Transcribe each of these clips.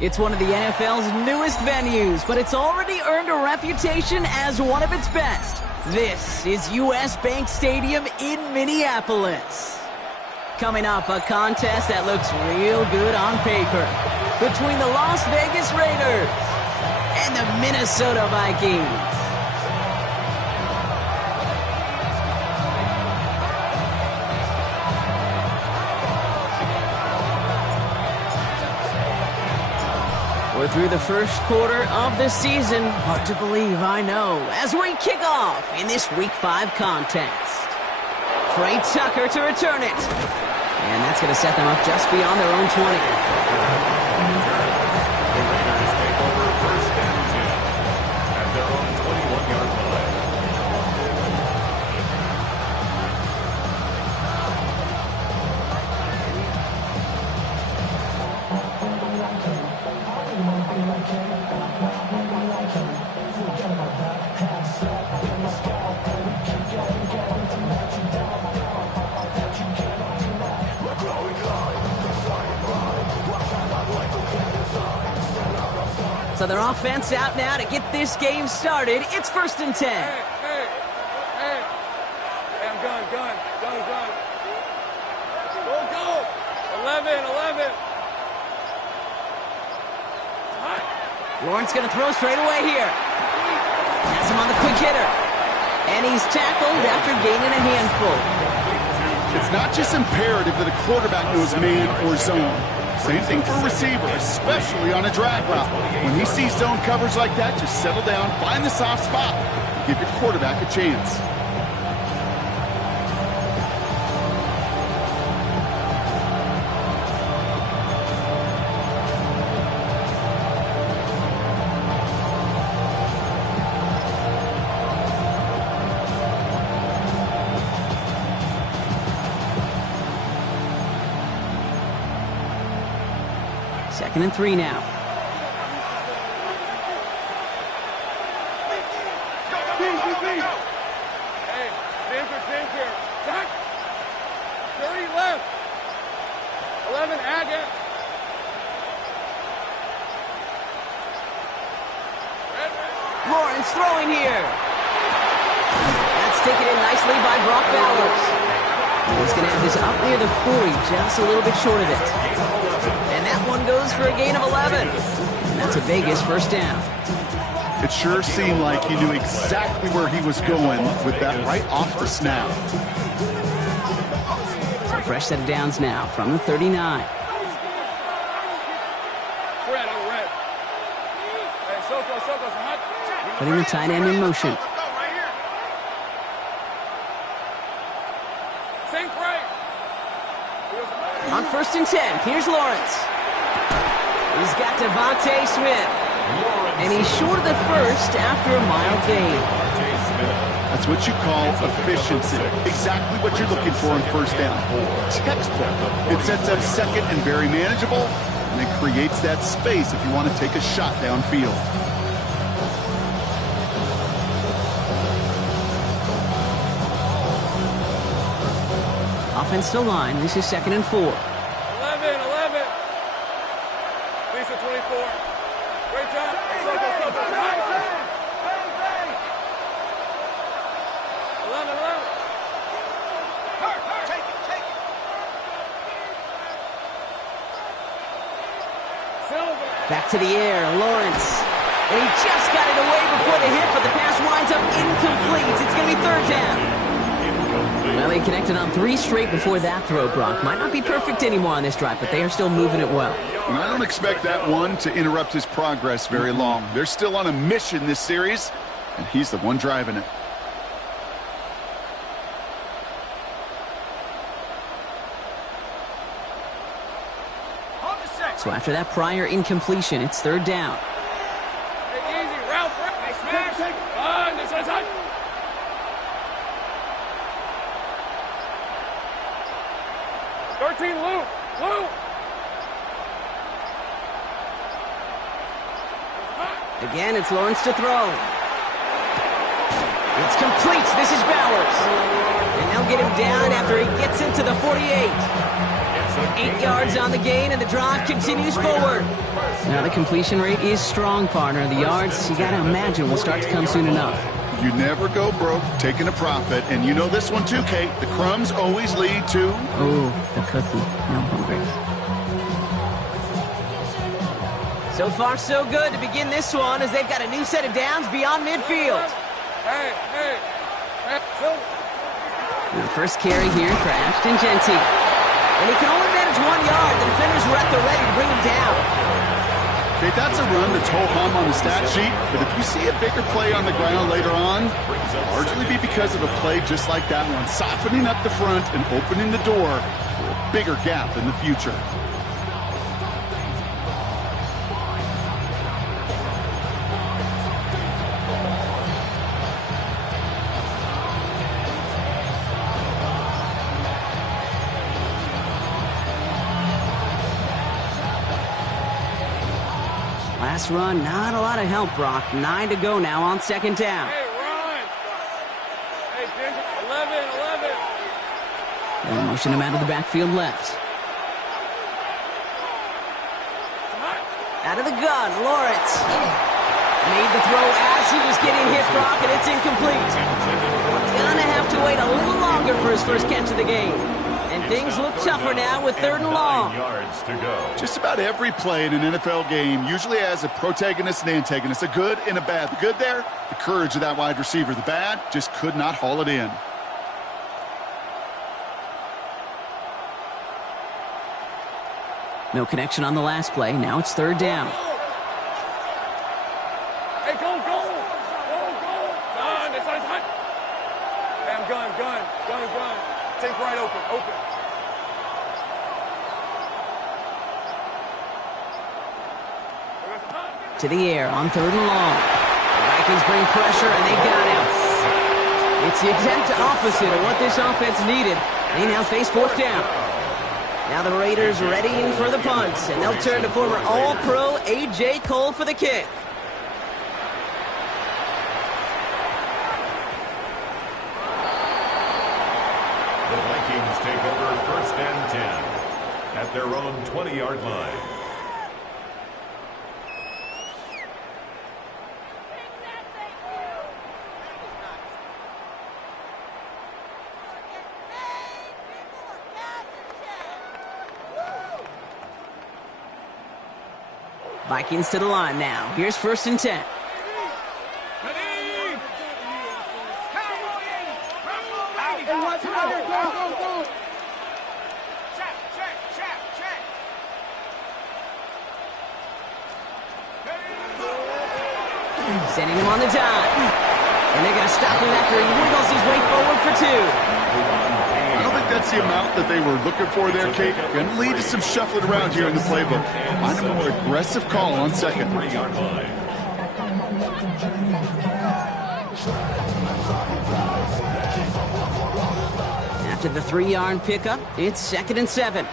It's one of the NFL's newest venues, but it's already earned a reputation as one of its best. This is US Bank Stadium in Minneapolis. Coming up, a contest that looks real good on paper between the Las Vegas Raiders and the Minnesota Vikings. We're through the first quarter of the season. Hard to believe, I know, as we kick off in this Week 5 contest. Trey Tucker to return it. And that's going to set them up just beyond their own 20. The Raiders take over first and 10 at their own 21-yard line. So their offense out now to get this game started. It's first and 10. Hey, I'm gun. Go. 11. Lawrence going to throw straight away here. That's him on the quick hitter. And he's tackled after gaining a handful. It's not just imperative that a quarterback knows man or zone. Same thing for a receiver, especially on a drag route. When he sees zone coverage like that, just settle down, find the soft spot, and give your quarterback a chance. Second and 3 now. Hey, danger. Jack. 30 left. 11, Agate. Lawrence throwing here. That's taken in nicely by Brock Bowers. He's going to have this up near the 40, just a little bit short of it. And that one goes for a gain of 11. And that's a Vegas first down. It sure seemed like he knew exactly where he was going with that right off the snap. So fresh set of downs now from the 39. Putting the tight end in motion. On first and 10, here's Lawrence. He's got Devontae Smith. And he's short of the first after a mile gain. That's what you call efficiency. Exactly what you're looking for on first down. Textbook. It sets up second and very manageable, and it creates that space if you want to take a shot downfield. Offensive line, this is second and 4. 11. Lisa 24. Great job. Back to the air, Lawrence. And he just got it away before the hit, but the pass winds up incomplete. It's going to be third down. Well, they connected on 3 straight before that throw, Brock. Might not be perfect anymore on this drive, but they are still moving it well. And I don't expect that one to interrupt his progress very long. They're still on a mission this series, and he's the one driving it. So after that prior incompletion, it's third down. Hey, easy, route, smash. This is it. Loop. Again, it's Lawrence to throw. It's complete. This is Bowers. And they'll get him down after he gets into the 48. 8 yards on the gain, and the drive continues forward. Now, the completion rate is strong, partner. The yards, you got to imagine, will start to come soon enough. You never go broke taking a profit, and you know this one too, Kate. The crumbs always lead to... Oh, the cookie. Now I'm hungry. So far, so good to begin this one as they've got a new set of downs beyond midfield. Hey. The first carry here for Ashton Genty. And he can only manage 1 yard. The defenders were at the ready to bring him down. Okay, that's a run that's ho-hum on the stat sheet, but if you see a bigger play on the ground later on, it'll largely be because of a play just like that one, softening up the front and opening the door for a bigger gap in the future. Last run, not a lot of help, Brock. 9 to go now on second down. Hey, run. Hey, Ginger, 11. They'll motion him out of the backfield left. Out of the gun, Lawrence. Made the throw as he was getting hit, Brock, and it's incomplete. Gonna have to wait a little longer for his first catch of the game. And things look tougher now with 3rd and long. Yards to go. Just about every play in an NFL game usually has a protagonist and antagonist, a good and a bad. The good there, the courage of that wide receiver. The bad, just could not haul it in. No connection on the last play. Now it's 3rd down. Hey, go. Gun, this one's hot. Damn, gun. Take right open. To the air on 3rd and long. The Vikings bring pressure, and they got him. It's the exact opposite of what this offense needed. They now face 4th down. Now the Raiders readying for the punt, and they'll turn to former All-Pro A.J. Cole for the kick. The Vikings take over 1st and 10 at their own 20-yard line. Vikings to the line now. Here's 1st and 10. Sending him on the dime. And they're going to stop him after he wiggles his way forward for 2. I don't think that's the amount that they were looking for there, Kate. Going to lead to some shuffling around here in the playbook. Find a more aggressive call on 2nd. After the 3-yard pickup, it's 2nd and 7.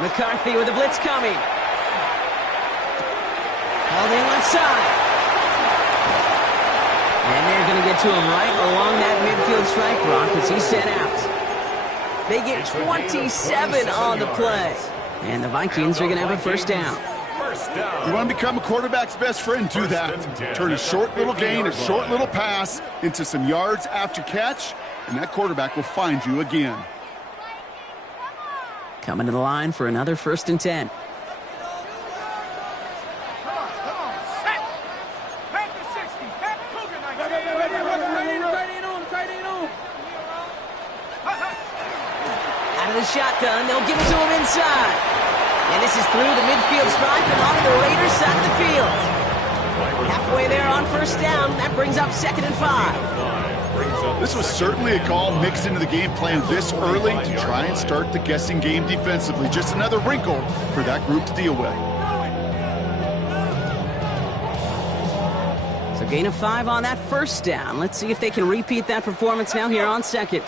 McCarthy with the blitz coming. Held in left side. And they're going to get to him right along that midfield strike, Brock, as he's set out. They get 27 on the play. And the Vikings are going to have a 1st down. You want to become a quarterback's best friend, do that. Turn a short little gain, a short little pass into some yards after catch, and that quarterback will find you again. Coming to the line for another 1st and 10. Out of the shotgun, they'll give it to him inside. And this is through the midfield stripe and onto the Raiders side of the field. Halfway there on 1st down, that brings up 2nd and 5. This was certainly a call mixed into the game plan this early to try and start the guessing game defensively. Just another wrinkle for that group to deal with. So gain of 5 on that 1st down. Let's see if they can repeat that performance now here on 2nd.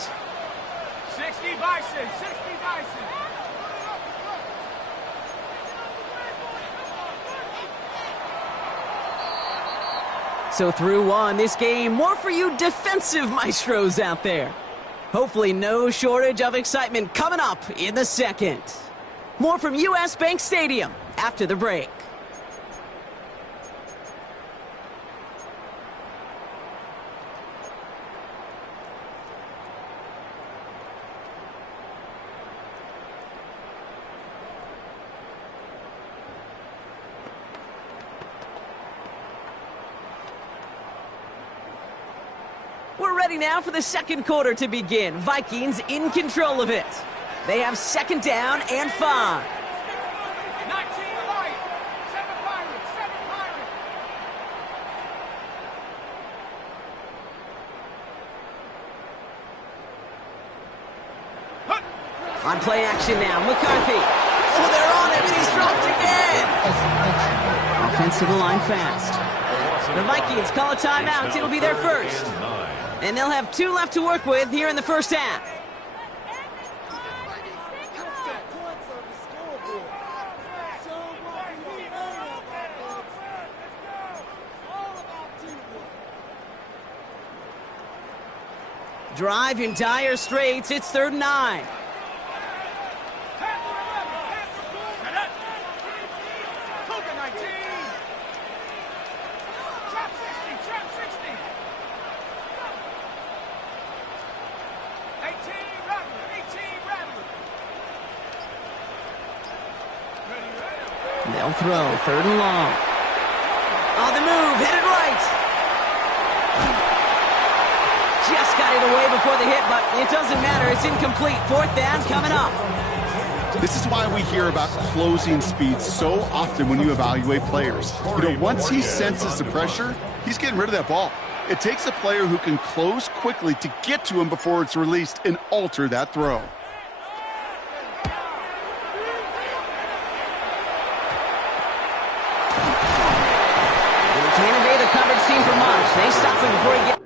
60 Bison. So through one, this game more for you defensive maestros out there. Hopefully no shortage of excitement coming up in the second. More from US Bank Stadium after the break. We're ready now for the second quarter to begin. Vikings in control of it. They have second down and 5. 19 Lions, 7 Pirates, 7 Pirates. On play action now, McCarthy. Oh, they're on him, and he's dropped again. Offensive line fast. The Vikings call a timeout. It'll be their first. And they'll have 2 left to work with here in the first half. Drive in dire straits. It's 3rd and 9. They'll throw 3rd and long. On the move, headed right. Just got it away before the hit, but it doesn't matter. It's incomplete. 4th down coming up. This is why we hear about closing speed so often when you evaluate players. Once he senses the pressure, he's getting rid of that ball. It takes a player who can close quickly to get to him before it's released and alter that throw. Can't evade the coverage team for much. They stop him before he gets...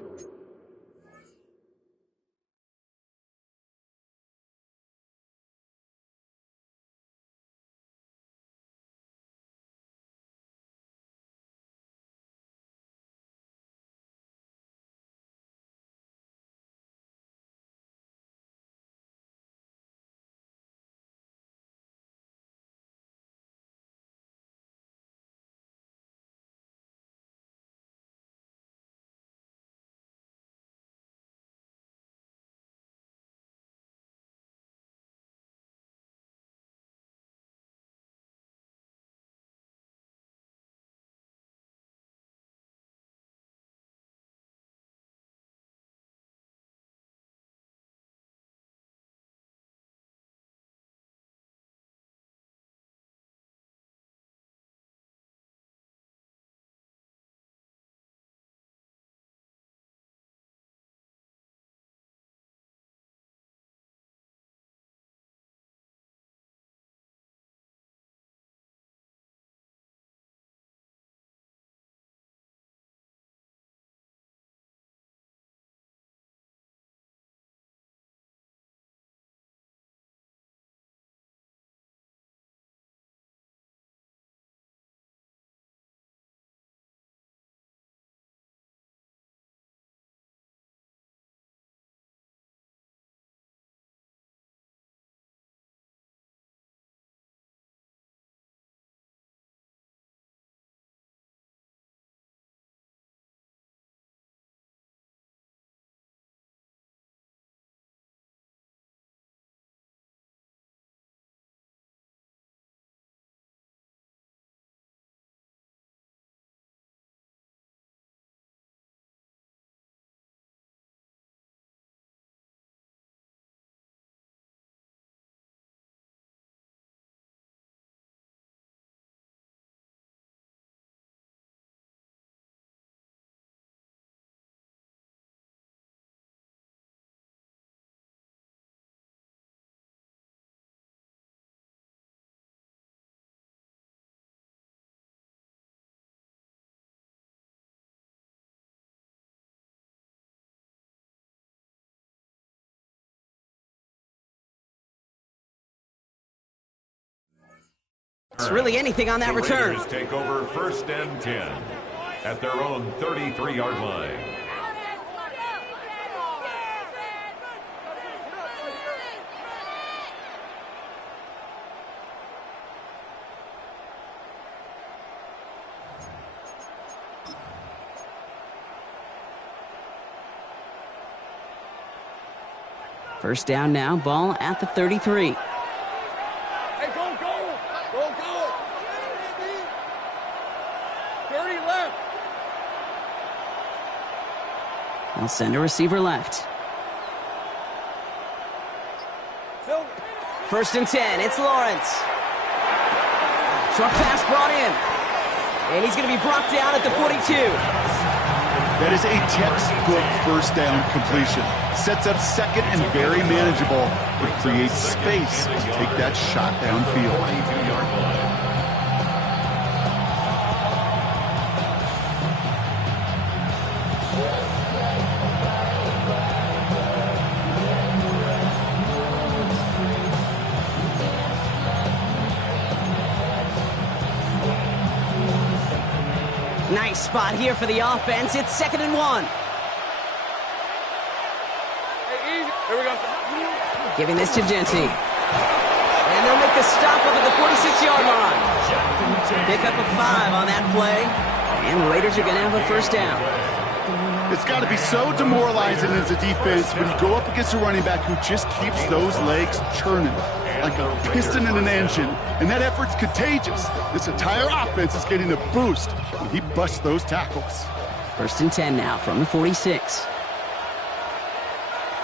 It's really anything on that The return. Raiders take over 1st and 10. at their own 33-yard line. First down now, ball at the 33. Hey, go, go! Go, go! 30 left. They'll send a receiver left. So, First and 10, it's Lawrence. Short pass brought in. And he's going to be brought down at the 42. That is a textbook first down completion. Sets up second and very manageable. It creates space to take that shot downfield. 22-yard line. Nice spot here for the offense. It's 2nd and 1. hey, easy. Here we go. Giving this to Genty. And they'll make the stop up at the 46-yard line. Pick up a 5 on that play. And the Raiders are going to have a first down. It's got to be so demoralizing as a defense when you go up against a running back who just keeps those legs churning like a piston in an engine, and that effort's contagious. This entire offense is getting a boost when he busts those tackles. First and 10 now from the 46.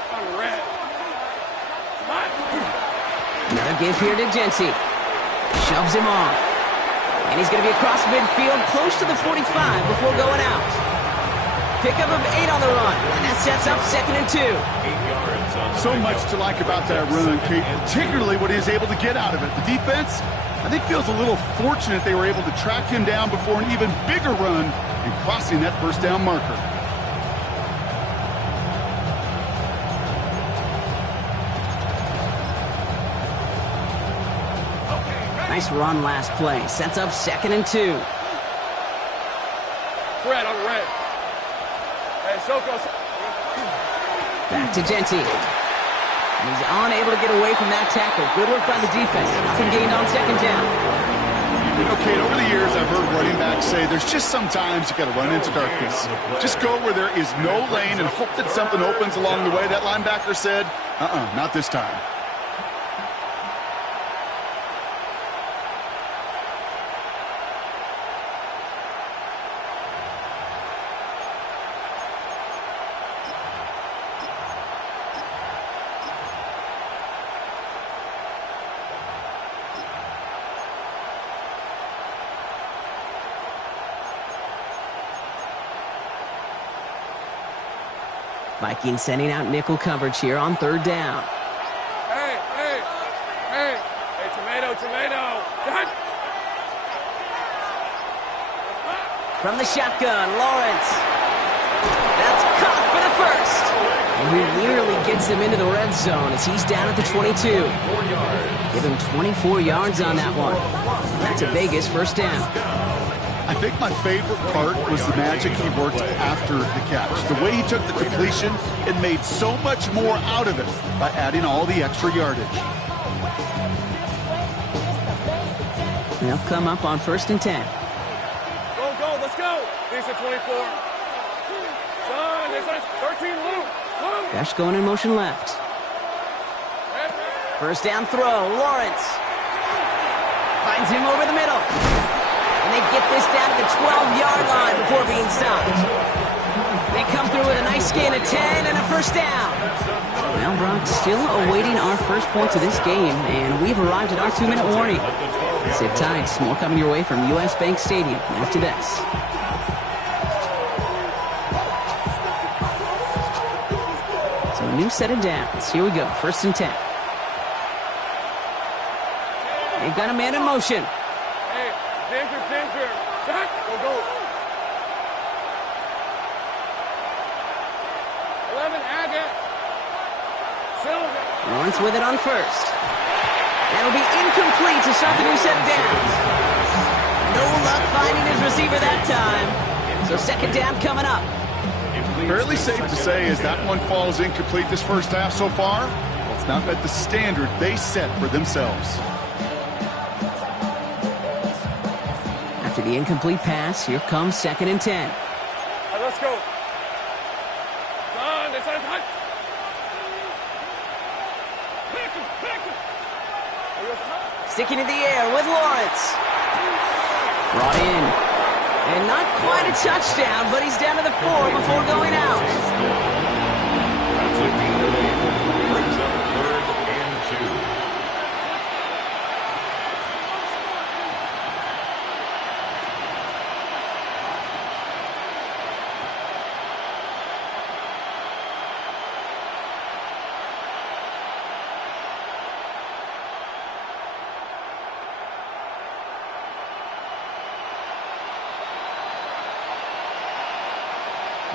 On red. Another give here to Genty. Shoves him off. And he's going to be across midfield, close to the 45 before going out. Pickup of 8 on the run, and that sets up 2nd and 2. 8 yards on So much to like about that run, Kate, particularly what he was able to get out of it. The defense, I think, feels a little fortunate they were able to track him down before an even bigger run and crossing that first down marker. Nice run last play. Sets up 2nd and 2. Red on red. Hey, Soko. Back to Genty. He's unable to get away from that tackle. Good work by the defense. Nothing gained on 2nd down. You know, Kate, over the years, I've heard running backs say there's just sometimes you got to run into darkness. Just go where there is no lane and hope that something opens along the way. That linebacker said, not this time. Vikings sending out nickel coverage here on 3rd down. Hey, hey, hey. Hey, tomato, tomato. Done. From the shotgun, Lawrence. That's caught for the first. And he nearly gets them into the red zone as he's down at the 22. Give him 24 yards on that one. That's a Vegas first down. I think my favorite part was the magic he worked after the catch. The way he took the completion and made so much more out of it by adding all the extra yardage. They'll come up on 1st and 10. Go, go, let's go. These are 24. Son, this is 13, Luke. Dash going in motion left. First down throw, Lawrence. Finds him over the middle. And they get this down to the 12-yard line before being stopped. They come through with a nice gain of 10 and a first down. Well, Brock, still awaiting our first points of this game, and we've arrived at our 2-minute warning. Sit tight, more coming your way from U.S. Bank Stadium after this. So a new set of downs. Here we go, 1st and 10. They've got a man in motion. Hey, Ginger, Ginger. Jack, go, go. 11, Agate. Silver. Lawrence with it on 1st. That'll be incomplete to start the new set of downs. No luck finding his receiver that time. So second down coming up. Fairly safe to say as that one falls incomplete this first half so far, well, it's not met the standard they set for themselves. After the incomplete pass, here comes 2nd and 10. Let's go. Son, this is hot. Sticking in the air with Lawrence. Brought in. And not quite a touchdown, but he's down to the 4 before going out. That's a gain of 8. Brings up 3rd and 2.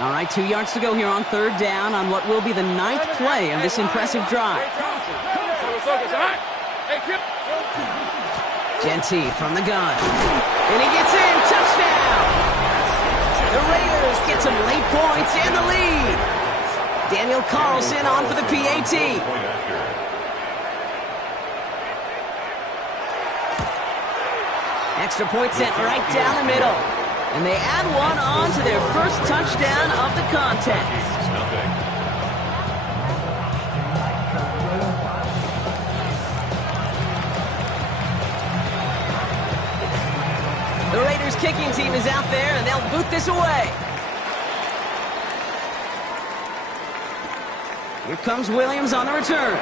All right, 2 yards to go here on 3rd down on what will be the 9th play of this impressive drive. Genty from the gun. And he gets in. Touchdown! The Raiders get some late points and the lead. Daniel Carlson on for the PAT. Extra point sent right down the middle. And they add one on to their first touchdown of the contest. The Raiders kicking team is out there, and they'll boot this away. Here comes Williams on the return.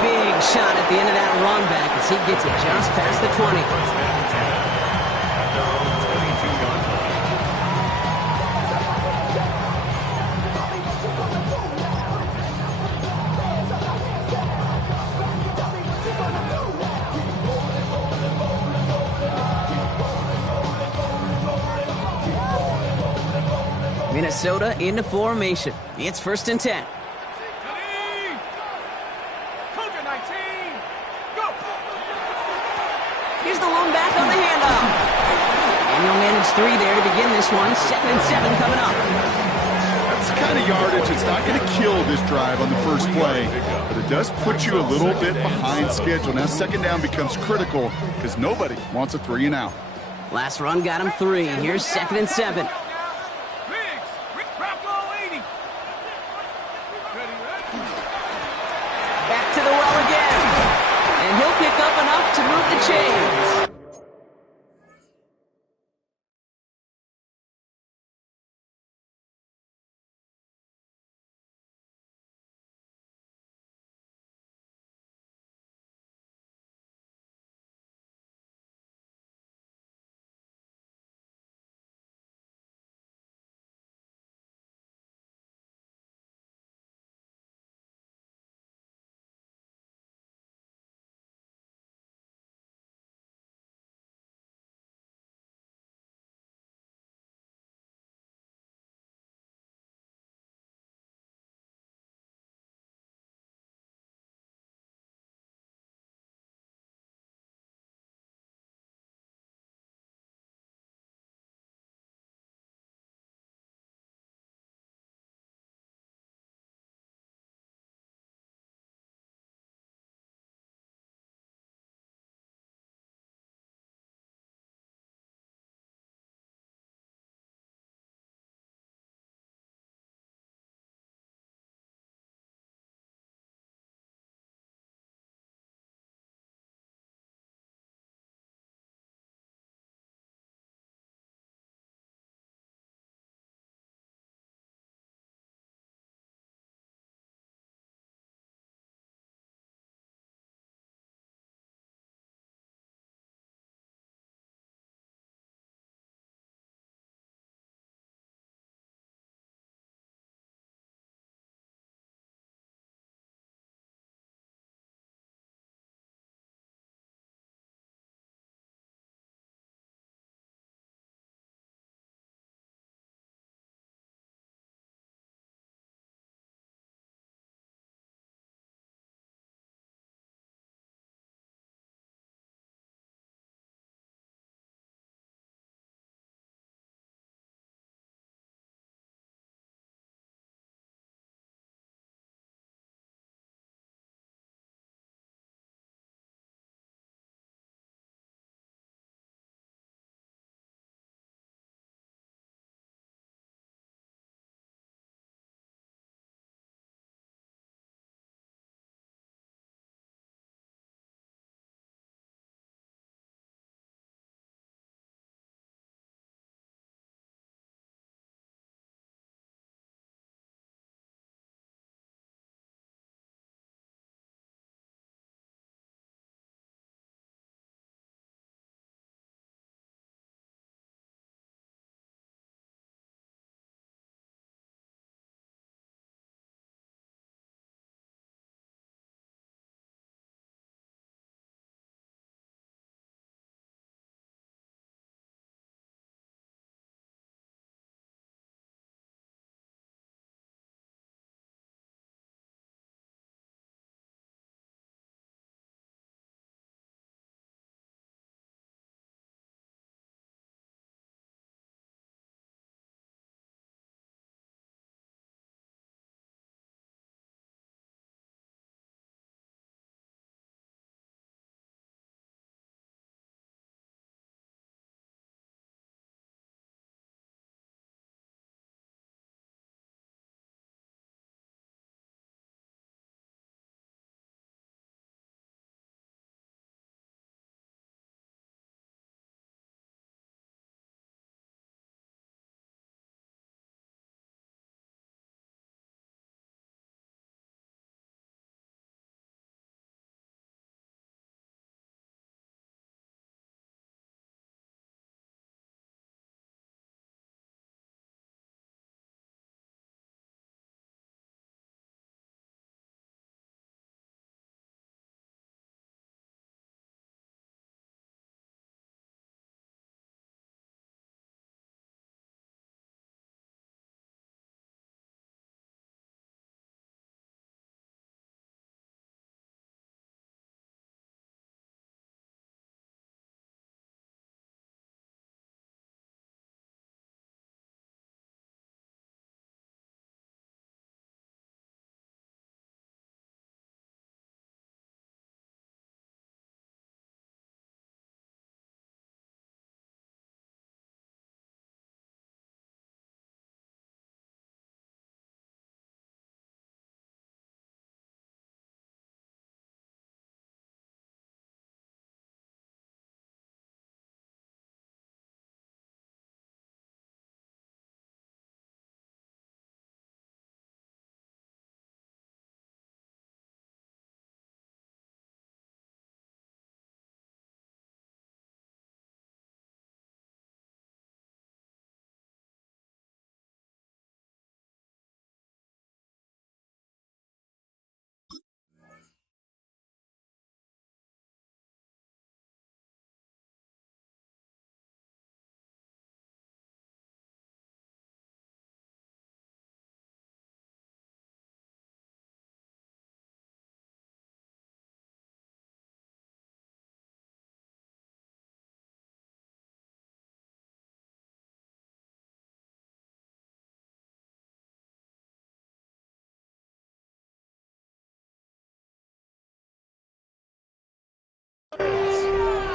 Big shot at the end of that run back as he gets it just past the 20. Minnesota into formation. It's 1st and 10. Here's the lone back on the handoff. And he'll manage 3 there to begin this one. 2nd and 7 coming up. That's the kind of yardage that's not going to kill this drive on the first play, but it does put you a little bit behind schedule. Now 2nd down becomes critical because nobody wants a 3 and out. Last run got him 3. Here's 2nd and 7. Back to the well again. And he'll pick up enough to move the chains.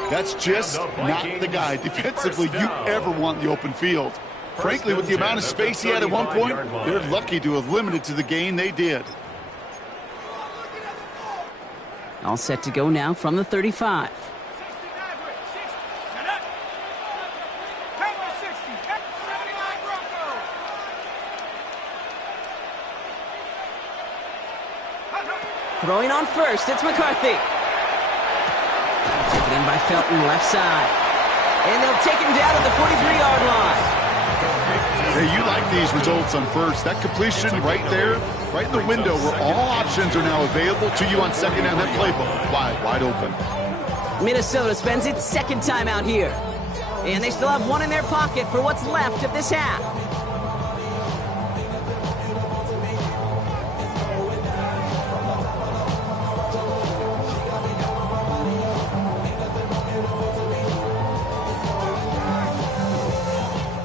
That's just not the guy defensively you ever want in the open field. Frankly, with the amount of space he had at one point, they're lucky to have limited to the gain they did. All set to go now from the 35. Throwing on first, it's McCarthy. Taken in by Felton, left side. And they'll take him down at the 43-yard line. Hey, you like these results on first. That completion right there, right in the window where all options are now available to you on second down, that playbook. Wide open. Minnesota spends its second time out here. And they still have one in their pocket for what's left of this half.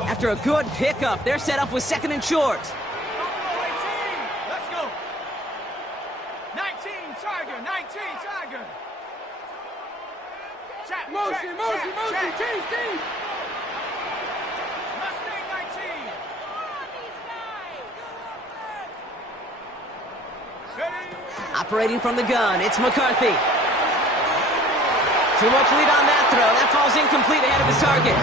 After a good pickup, they're set up with second and short. 19, let's go. 19, Tiger, 19, Tiger. Motion, change. Mustang 19. Ready? Operating from the gun, it's McCarthy. Too much lead on that throw. That falls incomplete ahead of his target.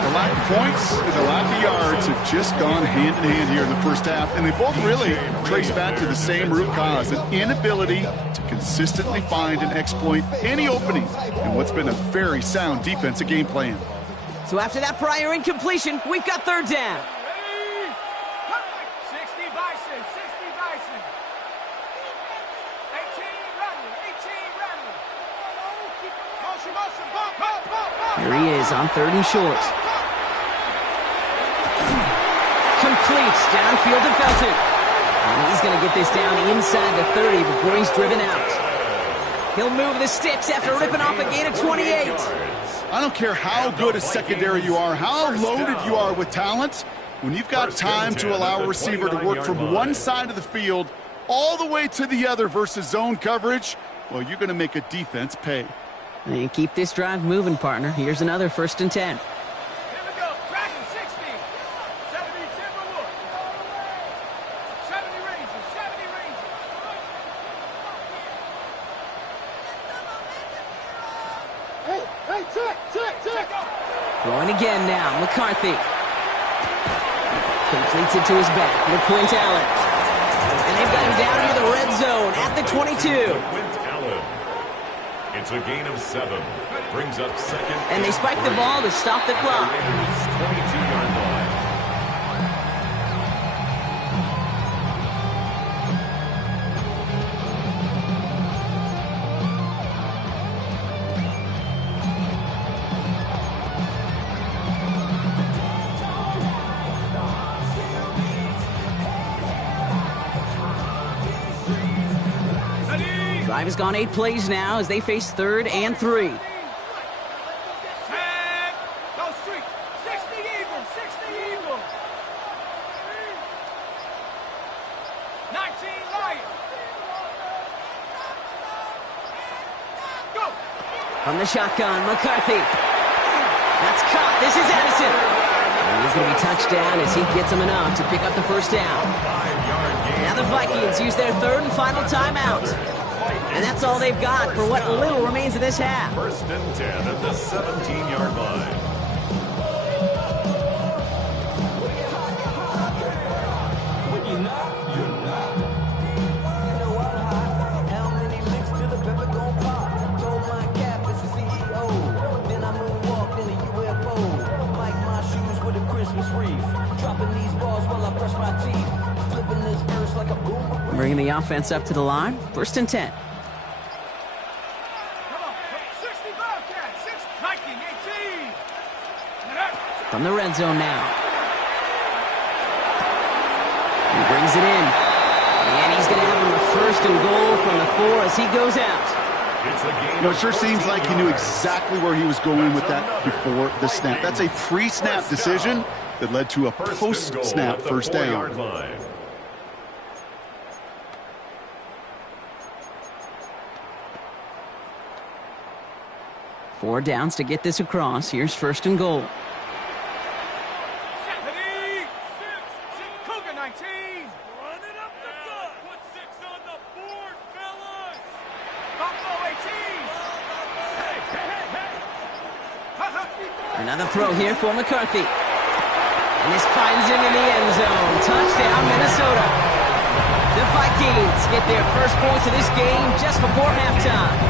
The lack of points and the lack of yards have just gone hand in hand here in the first half, and they both really trace back to the same root cause, an inability to consistently find and exploit any opening in what's been a very sound defensive game plan. So after that prior incompletion, we've got third down. Ready? 60 Bison, 60 Bison. 18 Rattler. Motion, bump. Here he is on third and short. Completes downfield to Felton. And he's going to get this down inside the 30 before he's driven out. He'll move the sticks after ripping off a gain of 28. I don't care how good a secondary you are, how loaded you are with talent, when you've got time to allow a receiver to work from one side of the field all the way to the other versus zone coverage, well, you're going to make a defense pay. And keep this drive moving, partner. Here's another 1st and 10. Here we go. Dragon 60. 70 Timberwood. 70 Rangers. Hey, check. Throwing again now. McCarthy. Completes it to his back. McQuint Allen. And they've got him down near the red zone at the 22. It's a gain of 7. Brings up second. And they spike the ball to stop the clock. 22-yard line. Drive has gone 8 plays now as they face 3rd and 3. Go street. 60 Eagles. 19 Lions. Go. From the shotgun, McCarthy. That's caught. This is Addison. And he's going to be touched down as he gets him enough to pick up the 1st down. 5-yard gain. Now the Vikings use their 3rd and final timeout. And that's all they've got for what little remains of this half. 1st and 10 at the 17-yard line. Bringing the offense up to the line. 1st and 10. Come on. 60 Bobcats. 6 Viking 18. From the red zone now. He brings it in. And he's going to have him a 1st and goal from the 4 as he goes out. It sure seems like he knew exactly where he was going with that before the snap. That's a pre-snap decision that led to a post-snap 1st down. 4 downs to get this across. Here's first and goal. Cougar 19. Running up the gut. Put 6 on the board, fellas. Buffalo 18. Hey. Another throw here for McCarthy. And this finds him in the end zone. Touchdown, Minnesota. The Vikings get their first points of this game just before halftime.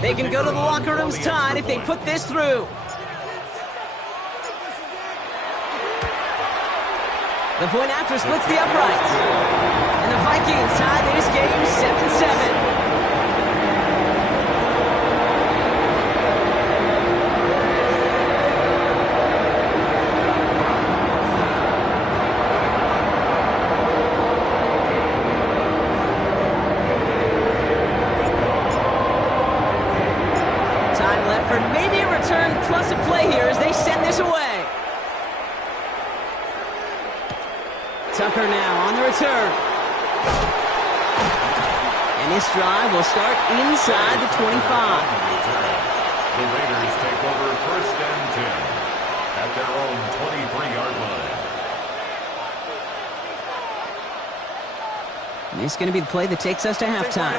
They can go to the locker rooms tied if they put this through. The point after splits the uprights. And the Vikings tie this game 7-7. Time left for maybe a return plus a play here as they send this away. Tucker now on the return. And this drive will start inside the 25. The Raiders take over first and 10 at their own 23-yard line. And this is going to be the play that takes us to halftime.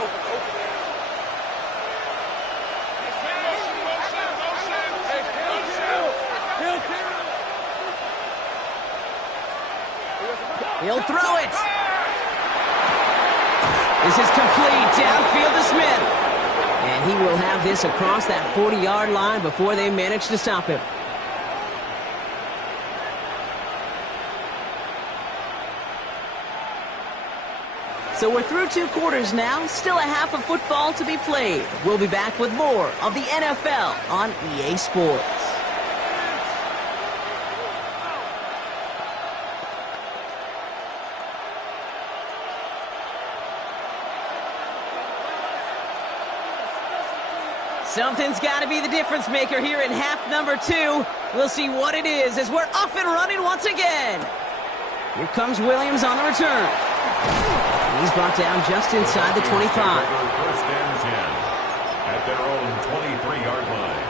He'll throw it. This is complete downfield to Smith. And he will have this across that 40-yard line before they manage to stop him. So we're through 2 quarters now. Still a half of football to be played. We'll be back with more of the NFL on EA Sports. Something's got to be the difference maker here in half number 2. We'll see what it is as we're off and running once again. Here comes Williams on the return. And he's brought down just inside the 25. First and 10 at their own 23-yard line.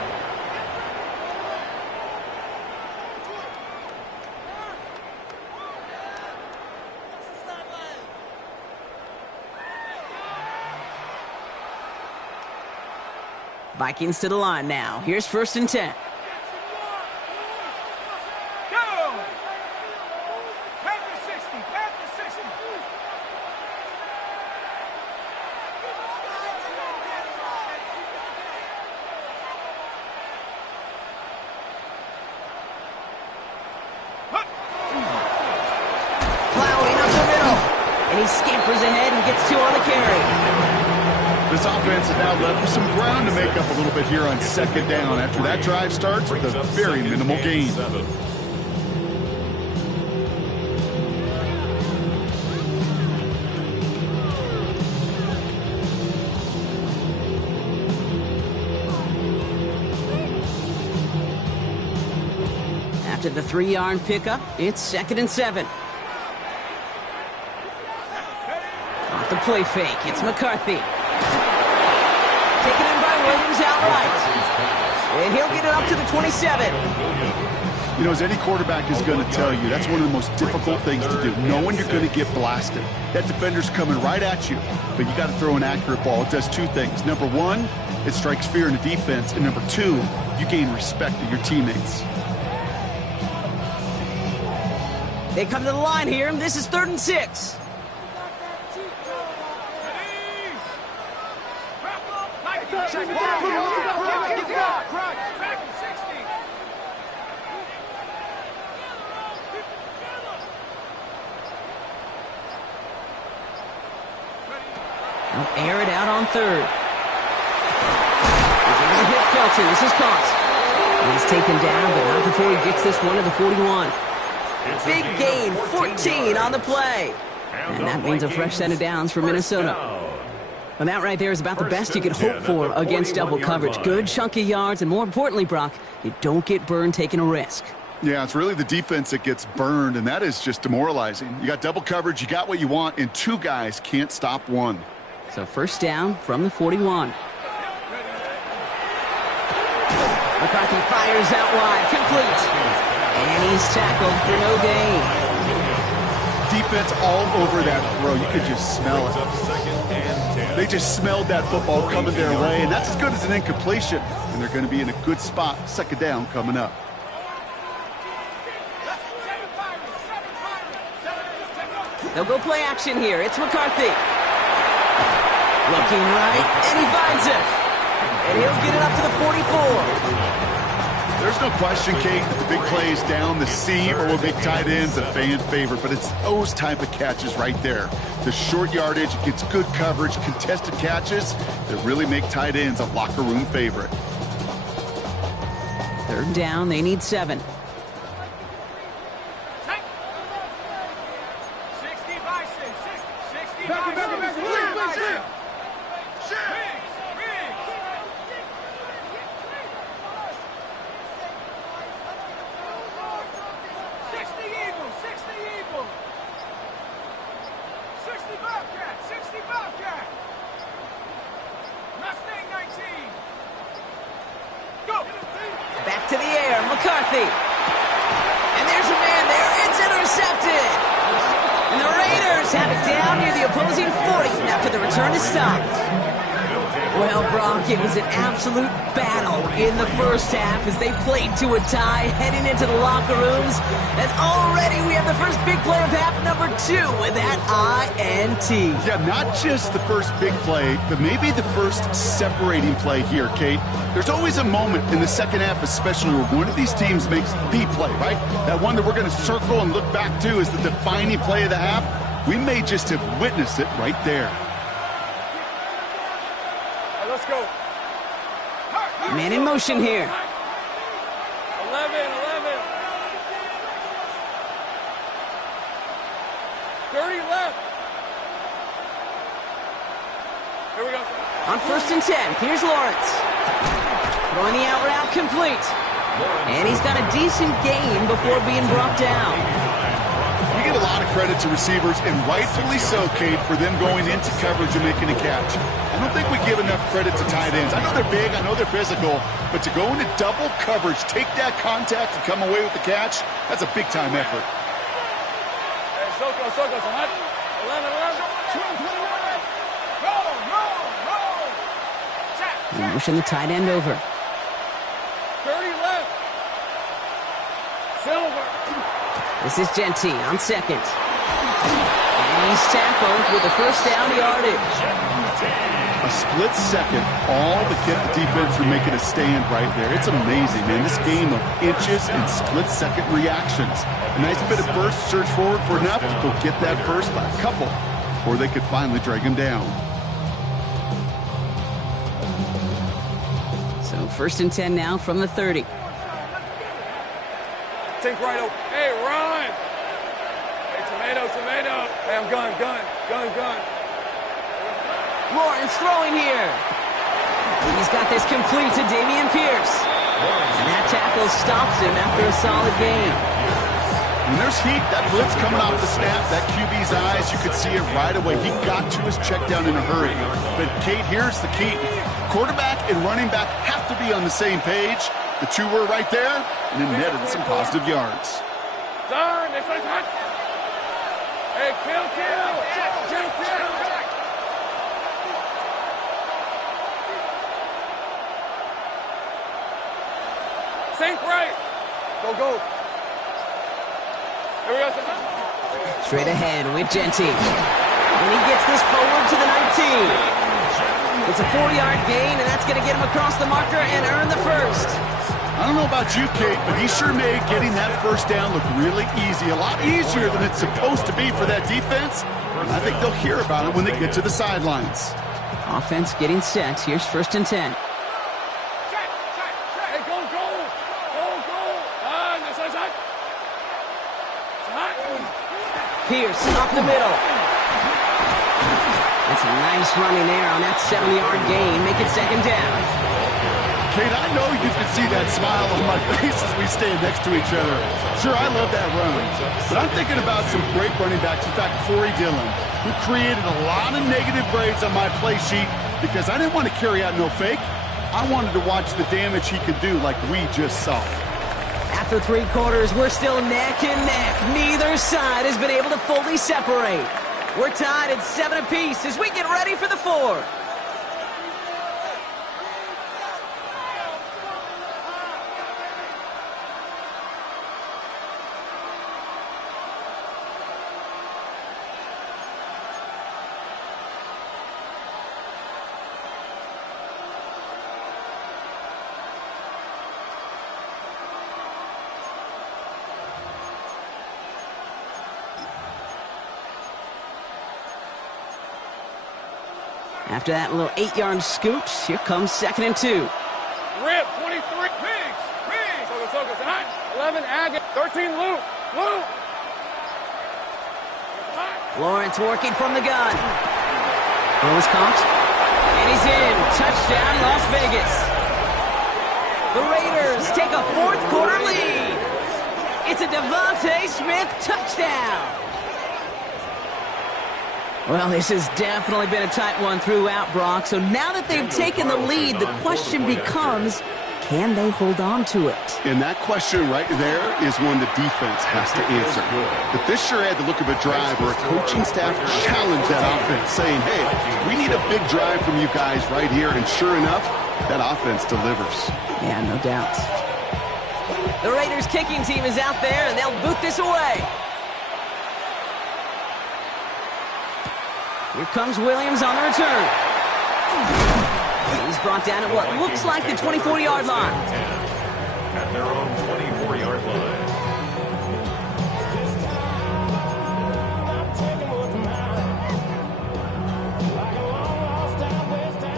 Vikings to the line now. Here's first and 10. Go! Back to 60. Back to 60. Plowing up the middle. And he scampers ahead and gets 2 on the carry. This offense is now left with some ground to make up a little bit here on second down after that drive starts with a very minimal gain. After the 3-yard pickup, it's 2nd and 7. Off the play fake, it's McCarthy. Taken in by Williams outright. And he'll get it up to the 27. You know, as any quarterback is going to tell you, that's one of the most difficult things to do, knowing you're going to get blasted. That defender's coming right at you, but you got to throw an accurate ball. It does 2 things. Number 1, it strikes fear in the defense, and number 2, you gain respect of your teammates. They come to the line here, and this is 3rd and 6. They'll air it out on 3rd. He's able to hit Felton. This is caught. He's taken down, but not before he gets this one to the 41. Big gain, 14 on the play. And that means a fresh set of downs for Minnesota. Well, that right there is about the best you could hope for against double coverage. Good chunky yards, and more importantly, Brock, you don't get burned taking a risk. Yeah, it's really the defense that gets burned, and that is just demoralizing. You got double coverage, you got what you want, and two guys can't stop one. So first down from the 41. McCarthy fires out wide, complete. And he's tackled for no gain. Defense all over that throw. You could just smell it. They just smelled that football coming their way, and that's as good as an incompletion. And they're going to be in a good spot, second down coming up. They'll go play action here. It's McCarthy. Looking right, and he finds it. And he'll get it up to the 44. There's no question, Kate, that the big plays down the seam or with big tight ends a fan favorite, but it's those type of catches right there. The short yardage, it gets good coverage, contested catches that really make tight ends a locker room favorite. Third down, they need 7. Back to the air, McCarthy. And there's a man there. It's intercepted. And the Raiders have it down near the opposing 40 after the return is stopped. Well, Brock, it was an absolute battle in the first half as they played to a tie heading into the locker rooms. And already we have the first big play of half number 2 with that INT. Yeah, not just the first big play, but maybe the first separating play here, Kate. There's always a moment in the second half, especially where one of these teams makes the play, right? That one that we're going to circle and look back to is the defining play of the half. We may just have witnessed it right there. Let's go. Man in motion here. 11. Left. Here we go. On first and 10, here's Lawrence. Throwing the out route complete. And he's got a decent gain before being brought down. You get a lot of credit to receivers, and rightfully so, Kate, for them going into coverage and making a catch. I don't think we give enough credit to tight ends. I know they're big, I know they're physical, but to go into double coverage, take that contact, and come away with the catch, that's a big-time effort. Hey, Soko, 11. They motion the tight end over. 30 left. Silver. This is Genty on second. And he's tackled with the first down yardage. A split second, all to get the defense from making a stand right there. It's amazing, man. This game of inches and split-second reactions. A nice bit of burst, surge forward for enough to go get that first by a couple before they could finally drag him down. So first and 10 now from the 30. Think right over. Hey, run. Hey, tomato. Hey, I'm gun. Lawrence throwing here. He's got this complete to Dameon Pierce. And that tackle stops him after a solid gain. When there's heat, that blitz coming off the snap, that QB's eyes, you could see it right away. He got to his check down in a hurry. But, Kate, here's the key. Quarterback and running back have to be on the same page. The two were right there, and then netted some positive yards. Done. Hey, kill. Think right. Go. Here we go. Straight ahead with Genty. And he gets this forward to the 19. It's a 4-yard gain, and that's going to get him across the marker and earn the first. I don't know about you, Kate, but he sure made getting that first down look really easy. A lot easier than it's supposed to be for that defense. And I think they'll hear about it when they get to the sidelines. Offense getting set. Here's first and 10. Hey, go. Pierce up the middle. That's a nice running there on that 7-yard gain. Make it second down. Kate, I know you can see that smile on my face as we stand next to each other. Sure, I love that run. But I'm thinking about some great running backs. In fact, Corey Dillon, who created a lot of negative grades on my play sheet because I didn't want to carry out no fake. I wanted to watch the damage he could do like we just saw. After 3 quarters, we're still neck and neck. Neither side has been able to fully separate. We're tied at 7 apiece as we get ready for the 4th. After that little 8-yard scoot, here comes 2nd and 2. Rip, 23. Pigs. Focus. 11, Agate. 13, Luke. Lawrence working from the gun. Throws caught. And he's in. Touchdown, Las Vegas. The Raiders take a 4th quarter lead. It's a Devontae Smith touchdown. Well, this has definitely been a tight one throughout, Brock. So now that they've taken the lead, the question becomes, can they hold on to it? And that question right there is one the defense has to answer. But this sure had the look of a drive where a coaching staff challenged that offense, saying, hey, we need a big drive from you guys right here. And sure enough, that offense delivers. Yeah, no doubt. The Raiders kicking team is out there, and they'll boot this away. Here comes Williams on the return. He's brought down at what looks like the 24-yard line. At their own 24-yard line.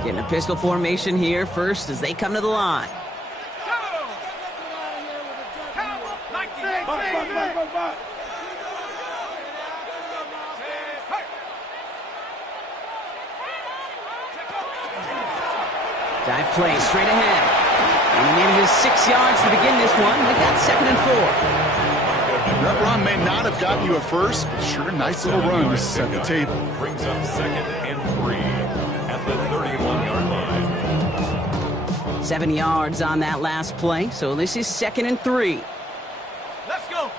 Getting a pistol formation here first as they come to the line. Dive play straight ahead. And he needed his 6 yards to begin this one. We got 2nd and 4. That run may not have gotten you a first, but sure a nice little run to set the table. Brings up 2nd and 3 at the 31-yard line. 7 yards on that last play, so this is 2nd and 3. Let's go.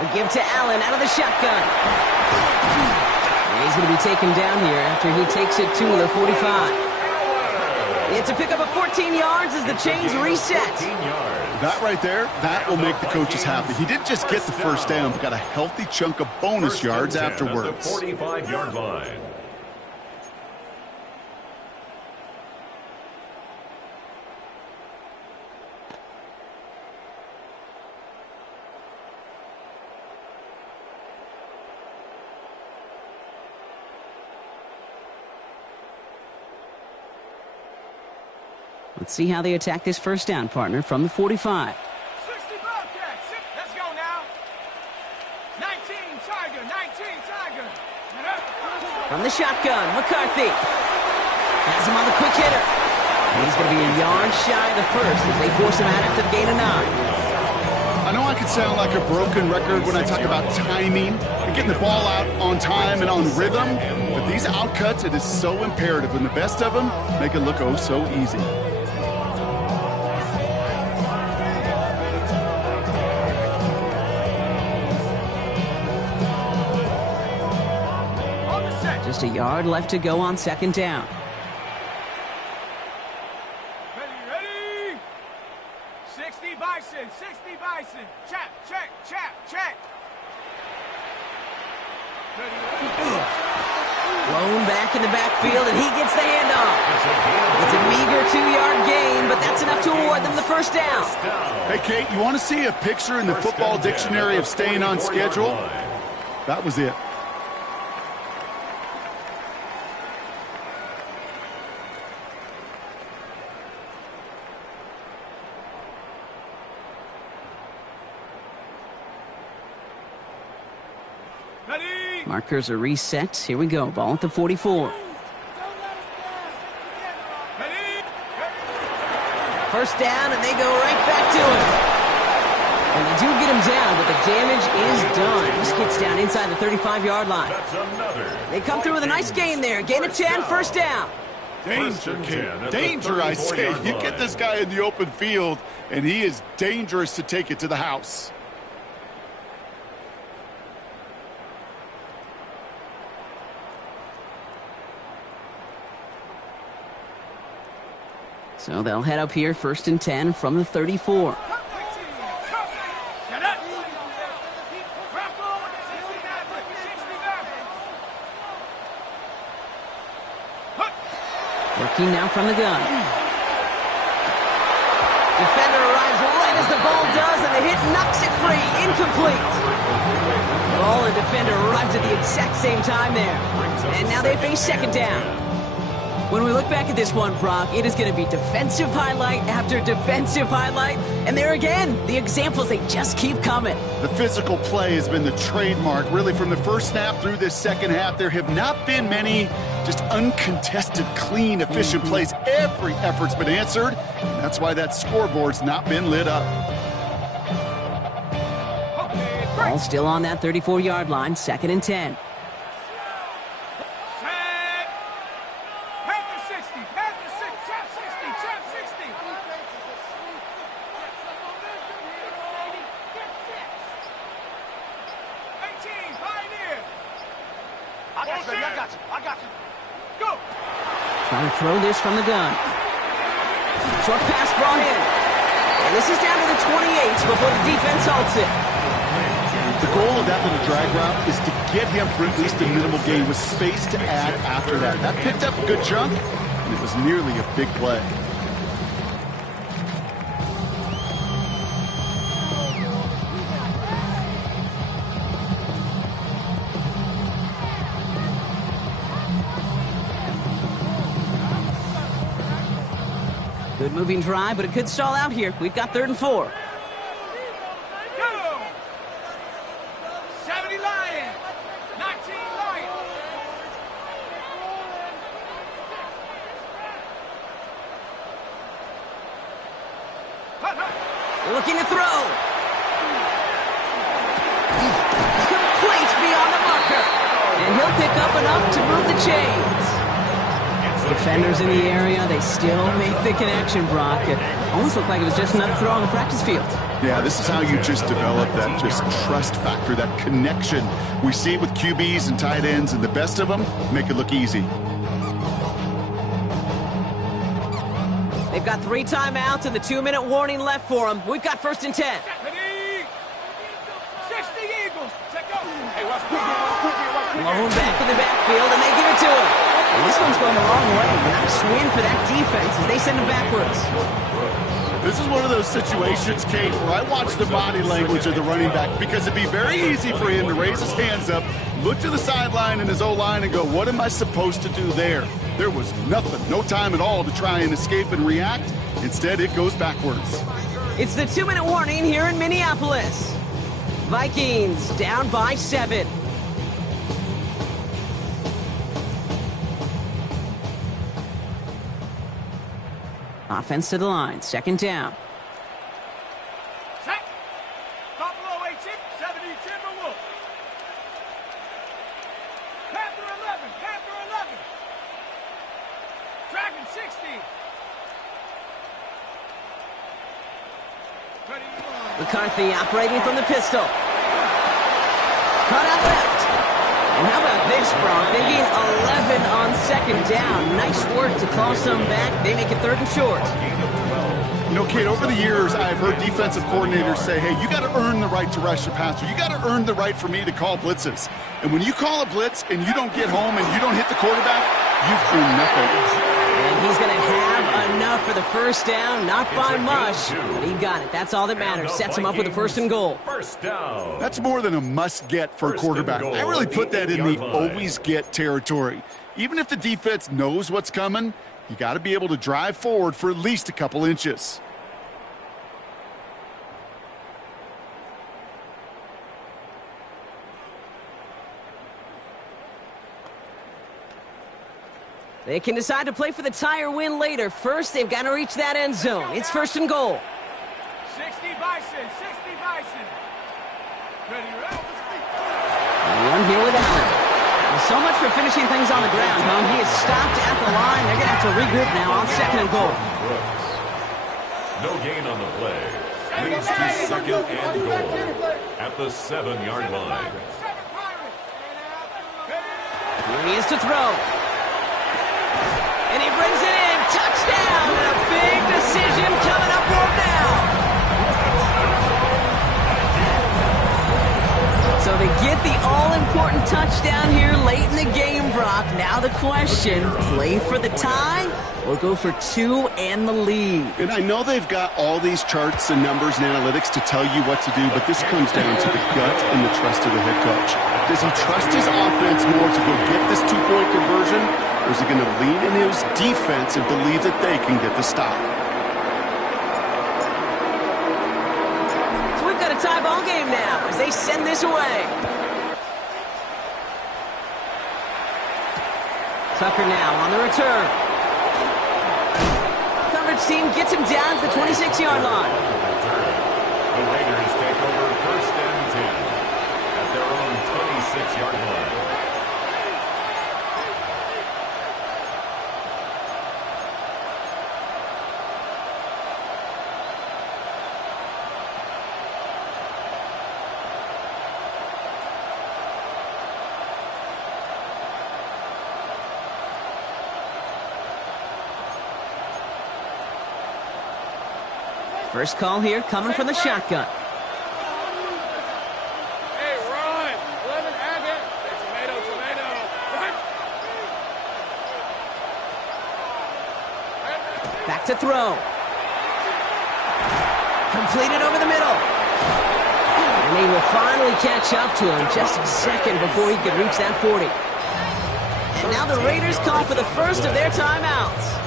We give to Allen out of the shotgun. And he's going to be taken down here after he takes it to the 45. It's a pickup of 14 yards as the chains reset. That right there, that will make the coaches happy. He didn't just get the first down, but got a healthy chunk of bonus yards afterwards. At the 45-yard line. Let's see how they attack this first down, partner, from the 45. 60 Bobcats. Let's go now. 19 Tiger. From the shotgun, McCarthy has him on the quick hitter. And he's going to be a yard shy of the first as they force him out after the gain of 9. I know I could sound like a broken record when I talk about timing and getting the ball out on time and on rhythm, but these outcuts, it is so imperative, and the best of them make it look oh so easy. Just a yard left to go on 2nd down. Ready. 60 Bison. Check. Blown back in the backfield, and he gets the handoff. It's a meager 2-yard gain, but that's enough to award them the first down. Hey, Kate, you want to see a picture in the football dictionary of staying on schedule? That was it. Markers are reset. Here we go. Ball at the 44. First down, and they go right back to him. And they do get him down, but the damage is done. He gets down inside the 35-yard line. They come through with a nice gain there. Gain of 10, first down. Danger, I say. You get this guy in the open field, and he is dangerous to take it to the house. So they'll head up here, first and 10 from the 34. Working now from the gun. Defender arrives right as the ball does, and the hit knocks it free. Incomplete. Ball and defender arrived at the exact same time there. And now they face second down. When we look back at this one, Brock, it is going to be defensive highlight after defensive highlight. And there again, the examples, they just keep coming. The physical play has been the trademark. Really, from the first snap through this second half, there have not been many just uncontested, clean, efficient plays. Every effort's been answered, and that's why that scoreboard's not been lit up. Ball still on that 34-yard line, second and 10. Trying to throw this from the gun. Short pass brought in. And this is down to the 28 before the defense halts it. The goal of that little drag route is to get him for at least a minimal gain with space to add after that. That picked up a good chunk, and it was nearly a big play. Good moving drive, but it could stall out here. We've got third and 4. Go! 70 Lions! 19 Lions! Looking to throw. Complete beyond the marker. And he'll pick up enough to move the chains. Defenders in the area, they still make the connection, Brock. It almost looked like it was just another throw on the practice field. Yeah, this is how you just develop that just trust factor, that connection. We see it with QBs and tight ends, and the best of them make it look easy. They've got 3 timeouts and the 2-minute warning left for them. We've got first and 10. 60 Eagles! Check out! Blown back in the backfield, and they give it to him. And this one's going the wrong way. Nice win for that defense as they send him backwards. This is one of those situations, Kate, where I watch the body language of the running back because it'd be very easy for him to raise his hands up, look to the sideline and his O-line and go, what am I supposed to do there? There was nothing, no time at all to try and escape and react. Instead, it goes backwards. It's the 2-minute warning here in Minneapolis. Vikings down by 7. Offense to the line, second down. Set! Buffalo 18, 70 Timberwolves. Panther 11, Panther 11. Dragon 60. McCarthy operating from the pistol. Cut out left. And how about this, Brock? They gain 11 on second down. Nice work to claw some back. They make it third and short. You know, Kate, over the years, I've heard defensive coordinators say, hey, you got to earn the right to rush the passer. You got to earn the right for me to call blitzes. And when you call a blitz and you don't get home and you don't hit the quarterback, you've earned nothing. And he's going to have enough for the first down. Not by much, but he got it. That's all that matters. Sets him up with a first and goal. First down. That's more than a must-get for a quarterback. I really put that in the always-get territory. Even if the defense knows what's coming, you got to be able to drive forward for at least a couple inches. They can decide to play for the tie or win later. First, they've got to reach that end zone. It's first and goal. 60 Bison, 60 Bison. Ready, One here with Allen. Well, so much for finishing things on the ground, huh? He is stopped at the line. They're going to have to regroup now on second and goal. No gain on the play. Leads to second and goal at the 7-yard line. Here he is to throw. And he brings it in. Touchdown! And a big decision coming up for him now. So they get the all-important touchdown here late in the game, Brock. Now the question, play for the tie or go for two and the lead? And I know they've got all these charts and numbers and analytics to tell you what to do, but this comes down to the gut and the trust of the head coach. Does he trust his offense more to go get this two-point conversion, or is he going to lean in his defense and believe that they can get the stop? So we've got a tie ball game now as they send this away. Tucker now on the return. Coverage team gets him down at the 26-yard line. The Raiders take over first and 10 at their own 26-yard line. First call here coming from the shotgun. Hey, run. 11 Agate. Hey, tomato. Run. Back to throw. Completed over the middle. And he will finally catch up to him just a second before he could reach that 40. And now the Raiders call for the first of their timeouts.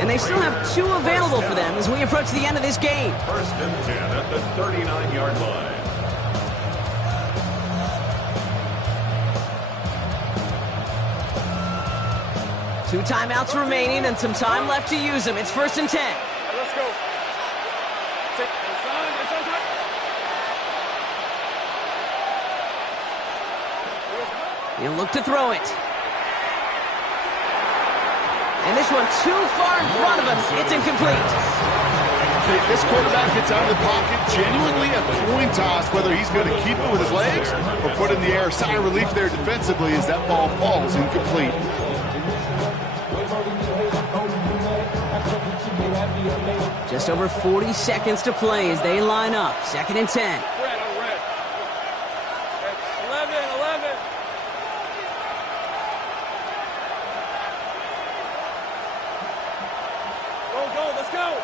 And they still have two available for them as we approach the end of this game. First and 10 at the 39-yard line. Two timeouts remaining and some time left to use them. It's first and 10. Let's go. He'll look to throw it. And this one too far in front of him. It's incomplete. This quarterback gets out of the pocket, genuinely a coin toss whether he's going to keep it with his legs or put it in the air. Sigh of relief there defensively as that ball falls incomplete. Just over 40 seconds to play as they line up. Second and 10. Red. 11. Go, let's go.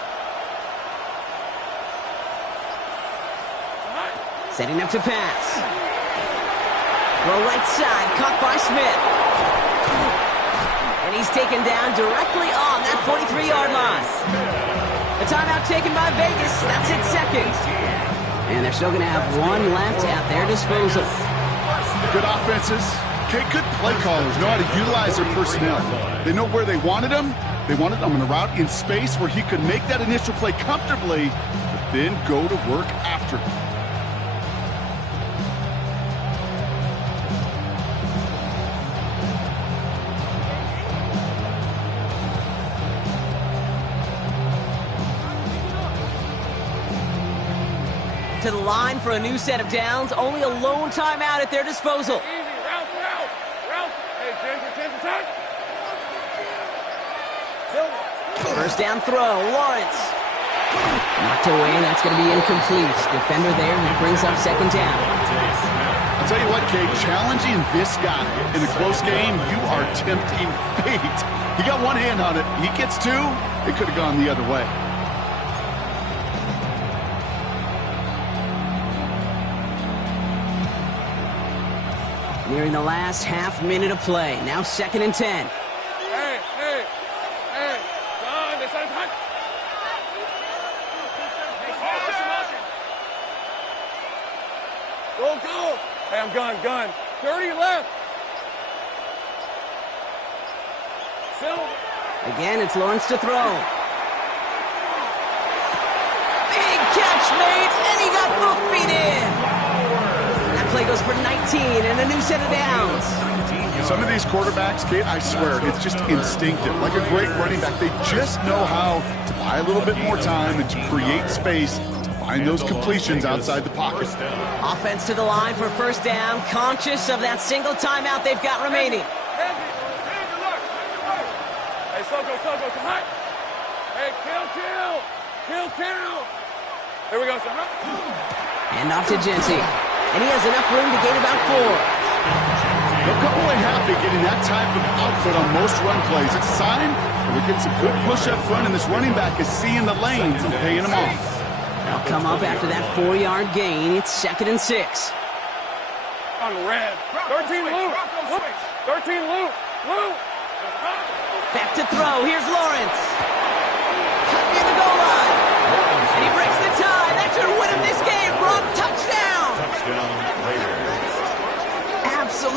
Setting up to pass. Throw right side, caught by Smith. And he's taken down directly on that 43-yard line. The timeout taken by Vegas. That's its second. And they're still going to have one left at their disposal. Good offenses. Okay, good play callers know how to utilize their personnel. They know where they wanted him. They wanted him on a route in space where he could make that initial play comfortably, but then go to work after. To the line for a new set of downs. Only a lone timeout at their disposal. Easy, route. Hey, Ginger, touch. First down throw, Lawrence. Knocked away, that's going to be incomplete. Defender there, and brings up second down. I'll tell you what, Kate, challenging this guy in a close game, you are tempting fate. He got one hand on it. He gets two, it could have gone the other way. Nearing the last half minute of play. Now second and 10. Hey. Run, this is hot. Go. Hey, I'm gun. 30 left. Again, it's Lawrence to throw. Big catch made, and he got both feet in. That play goes for 19 and a new set of downs. Some of these quarterbacks, Kate, I swear, it's just instinctive. Like a great running back, they just know how to buy a little bit more time and to create space to find those completions outside the pocket. Offense to the line for first down, conscious of that single timeout they've got remaining. Hey, Soko, come on. Hey, kill. Here we go, son. And off to Jency. And he has enough room to gain about 4. They'll come away happy getting that type of output on most run plays. It's a sign that we're getting some good push up front, and this running back is seeing the lanes and paying them off. They'll come up after that 4-yard gain. It's 2nd and 6. On the red. 13 Luke. 13 Luke. Back to throw. Here's Lawrence. Cut near the goal line. And he breaks the tie. That should win him this game. Brock, touchdown. Touchdown, Raiders. Absolutely.